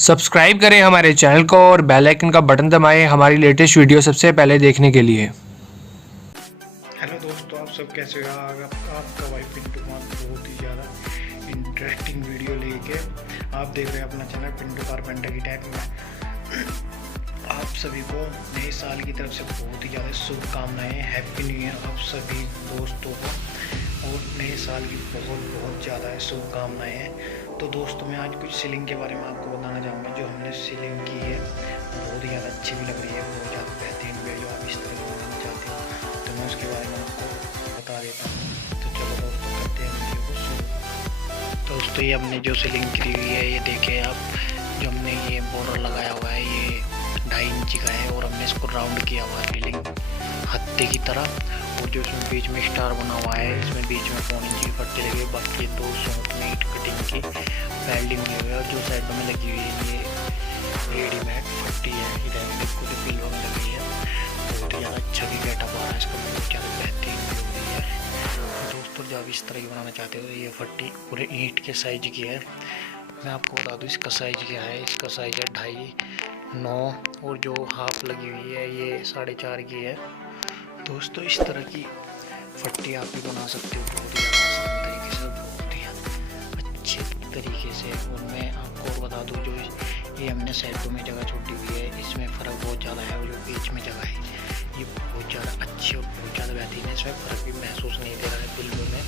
Subscribe करें हमारे channel को और बेल आइकन का बटन दबाएं हमारी लेटेस्ट वीडियो सबसे पहले देखने के लिए। हेलो दोस्तों, आप सब कैसे हो? आपका भाई पिंटू बहुत ही ज़्यादा इंटरेस्टिंग वीडियो लेके आप देख रहे हैं अपना चैनल पिंटू कारपेंटर की टाइप में। आप सभी को नए साल की तरफ से बहुत ही ज़्यादा शुभकामनाएं। हैप्पी न्यू ईयर आप सभी दोस्तों को, और नए साल की बहुत ज़्यादा शुभकामनाएं हैं। तो दोस्तों, मैं आज कुछ सीलिंग के बारे में आपको बताना चाहूँगा। जो हमने सीलिंग की है बहुत ही ज़्यादा अच्छी भी लग रही है, बहुत ज़्यादा बेहतरीन वीडियो आप इस तरह की बनाना चाहते हो तो मैं उसके बारे में आपको बता देता हूँ। तो चलो दोस्तों, करते हैं वीडियो को शुरू। दोस्तों, ये हमने जो सीलिंग की हुई है, ये देखें आप, जो हमने ये बॉर्डर लगाया हुआ है ये 2.5 इंच का है, और हमने इसको राउंड किया हुआ है सीलिंग हत्ते की तरह। और जो इसमें बीच में स्टार बना हुआ है, इसमें बीच में 1.25 इंच की पट्टी लगी है। बाकी 2 शॉट में ईट कटिंग की वेल्डिंग हुई है, और जो साइड में लगी हुई है ये रेडीमेड पट्टी है, इधर बिल्कुल पिल्लों में लगी है। बहुत ही ज़्यादा अच्छा भी गेटअप आ रहा है इसका, बहुत ज़्यादा बेहतरीन भी हो रही है। दोस्तों, जब इस तरह की बनाना चाहते हो तो ये पट्टी पूरे ईंट के साइज की है। मैं आपको बता दूँ इसका साइज क्या है। इसका साइज है 2.5, 9, और जो हाफ लगी हुई है ये 4.5 की है। दोस्तों, इस तरह की पट्टी आप भी बना सकते हो बहुत ही आसान तरीके से, बहुत ही अच्छे तरीके से। और मैं आपको और बता दूं, जो ये हमने साइडों में जगह छोड़ी हुई है, इसमें फ़र्क बहुत ज़्यादा है। और जो बीच में जगह है ये बहुत ज़्यादा अच्छी और बहुत ज़्यादा बेहतरीन है। इसमें फ़र्क भी महसूस नहीं दे रहा है बिल्कुल में,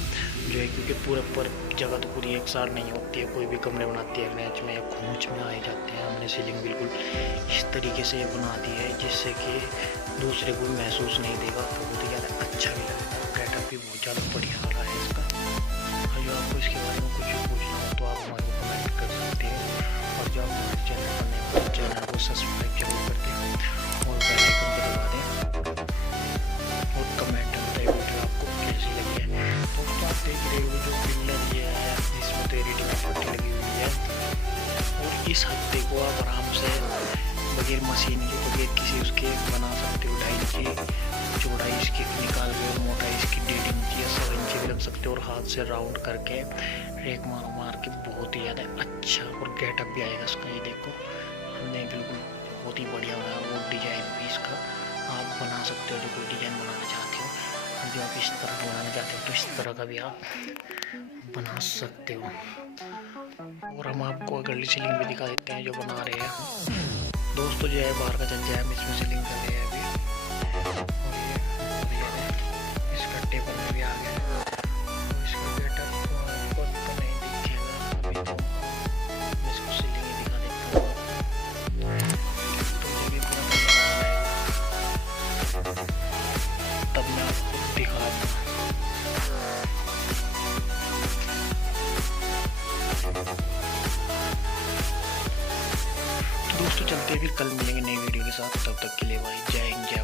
जो है, क्योंकि पूरे पर जगह तो पूरी एक साथ नहीं होती है। कोई भी कमरे बनाती है मैच में या खोंच में आ जाते हैं। हमने सीलिंग बिल्कुल इस तरीके से बना दी है जिससे कि दूसरे को महसूस नहीं देगा। बहुत ही ज़्यादा अच्छा भी लगेगा, गेटअप भी बहुत ज़्यादा बढ़िया आ रहा है इसका। और जो आपको इसके बारे में कुछ भी पूछना हो तो आप हमारे को कमेंट कर सकते हैं। और जो आप हमारे चैनल पर नए हो तो चैनल को सब्सक्राइब जरूर कर दें और बेल आइकन को दबा दें, और कमेंट में बताइए वीडियो आपको कैसी लगी है। दोस्तों, आप देख रहे हो जो पिलर ये है, इसमें तो रेडी में पट्टी लगी हुई है। और इस हत्ते को आप आराम से बगैर मशीन के, बगैर किसी उसके बना सकते हो। 2.5 इंच चौड़ाई इसकी निकाल के, और मोटाई इसकी 1.5 इंच या 7 इंच भी रख सकते हो। और हाथ से राउंड करके एक मार के बहुत ही ज़्यादा अच्छा और गेटअप भी आएगा इसका। ये देखो, हमने बिल्कुल बहुत ही बढ़िया बनाया। वो डिजाइन भी इसका आप बना सकते हो, जो कोई डिजाइन बनाना चाहते हो। और जो आप इस तरह का बनाना चाहते हो तो इस तरह का भी आप बना सकते हो। और हम आपको अगली सीलिंग भी दिखा देते हैं जो बना रहे हैं। दोस्तों, जो है बाहर का चल हम इसमें सीलिंग कर रहे हैं अभी। और ये इसका टेबल में भी आ गया है। तो इसका गेटअप आपको तो नहीं दिखेगा अभी, तो मैं इसको सीलिंग ही दिखा देता हूँ। तो जब ये पूरा बना रहेगा तब मैं आपको दिखा दूँ। दोस्तों, चलते हैं फिर, कल मिलेंगे नई वीडियो के साथ। तब तक के लिए भाई जय हिंद, जय